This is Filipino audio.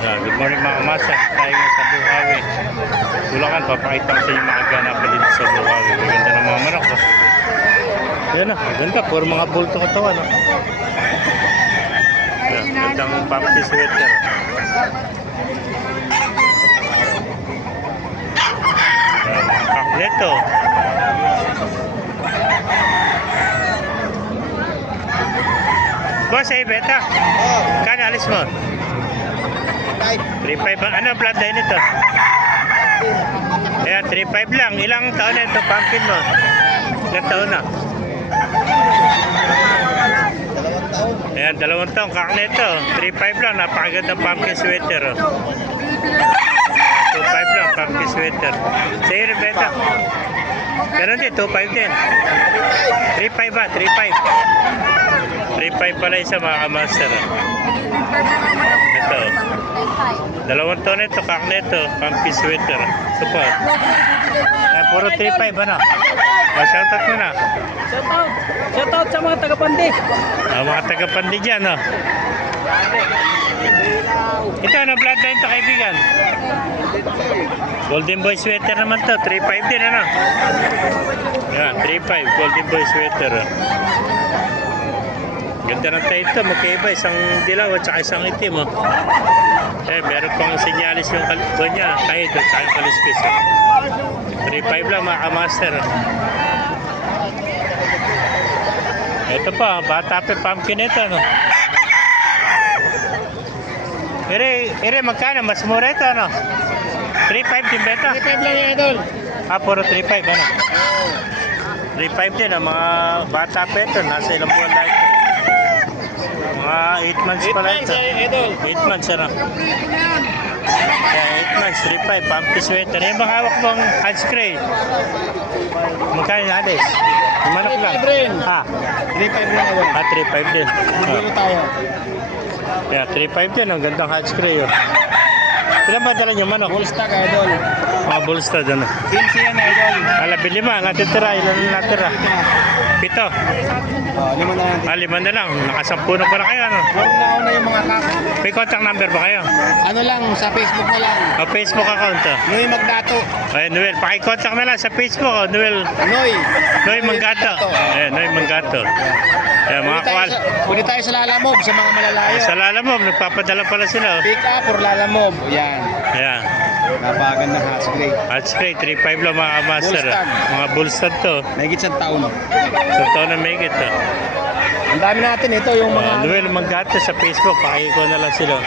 Good morning mga master. Tayo ngayon sa Bukawi. Bulacan, papakita ko sa inyo mga ganap dito sa Bukawi. Maganda ng mga manok. Yan na, maganda. Puro mga bulto katawan. Gandang pumpkin sweater. Mga kakleto. Boss, ay beta. Kano alis mo? 3.5. Ano bloodline ito? Ayan, 3.5 lang. Ilang taon na ito pumpkin mo? Ilang taon na? Ayan, 2 taon. Kakna ito. 3.5 lang. Napakagandang pumpkin sweater. 2.5 lang pumpkin sweater. Sa'yo rin beta. Ganon din, 2.5 din. 3.5 ba? 3.5. 3.5 pala isa mga kamaster. Ito. 2 taon ito, kakna ito. Pumpkin sweater. Ito po. Puro 3.5 ano? Shoutout mo na. Shoutout sa mga taga-Pandi. Mga taga-Pandi dyan, no? Ito, ano bloodline ito, kaibigan? Golden Boy sweater naman to. 3.5 din, ano? Yan, 3.5. Golden Boy sweater. Ganda ng tayo ito. Magkaiba. Isang dilaw at saka isang itim, oh. Meron pang sinyalis yung kalbo niya. Kahit at saka yung kaliskis, oh. 3.5 lang, mga kamaster. Ito pa, bata pa pumpkin ito, no? Ere, magkano? Mas mura ito, no? 3.5 din ba ito? 3.5 lang yung idol. Puro 3.5, ano? 3.5 din, mga bata pa ito. Nasa ilang buwan na ito. Mga 8 months pala ito. 8 months, ano? Yeah, 8 months, 3.5, pumpkin sweater. Yung bang hawak mong handspray? Magkano yung alis? Yung manok lang? 3.5 lang idol. 3.5 din. Dito tayo. Yeah, 3.5 din. Ang gandang handspray, oh. Ilan ba dala yung manok? Bullstock idol. Mga bullstad, ano? 15 yan idol. Alabi 5, natitira. Ilan na natira? 7. 5 na yan. 5 na lang. Nakasampu na pala kayo, ano? Nauna yung mga kak. May contact number ba kayo? Ano lang, sa Facebook na lang. O Facebook account, oh. Noy Magdato. Ay, Noel. Pakicontact na lang sa Facebook, oh. Noel. Noy Manggato. Noy Manggato. Ayan, mga kwal. Pwede tayo sa Lalamove, sa mga malalayo. Sa Lalamove, nagpapadala pala sila, oh. Pick up or Lalamove. Yan. Ayan. Napakagandang hot spray. Hot spray, 3.5 lang mga master. Bullstag. Mga bullstad to. Mahigit sa taon. Sa taon na may ito. Ang dami natin ito yung mga... Noel Manggato sa Facebook. Pakiko na lang sila.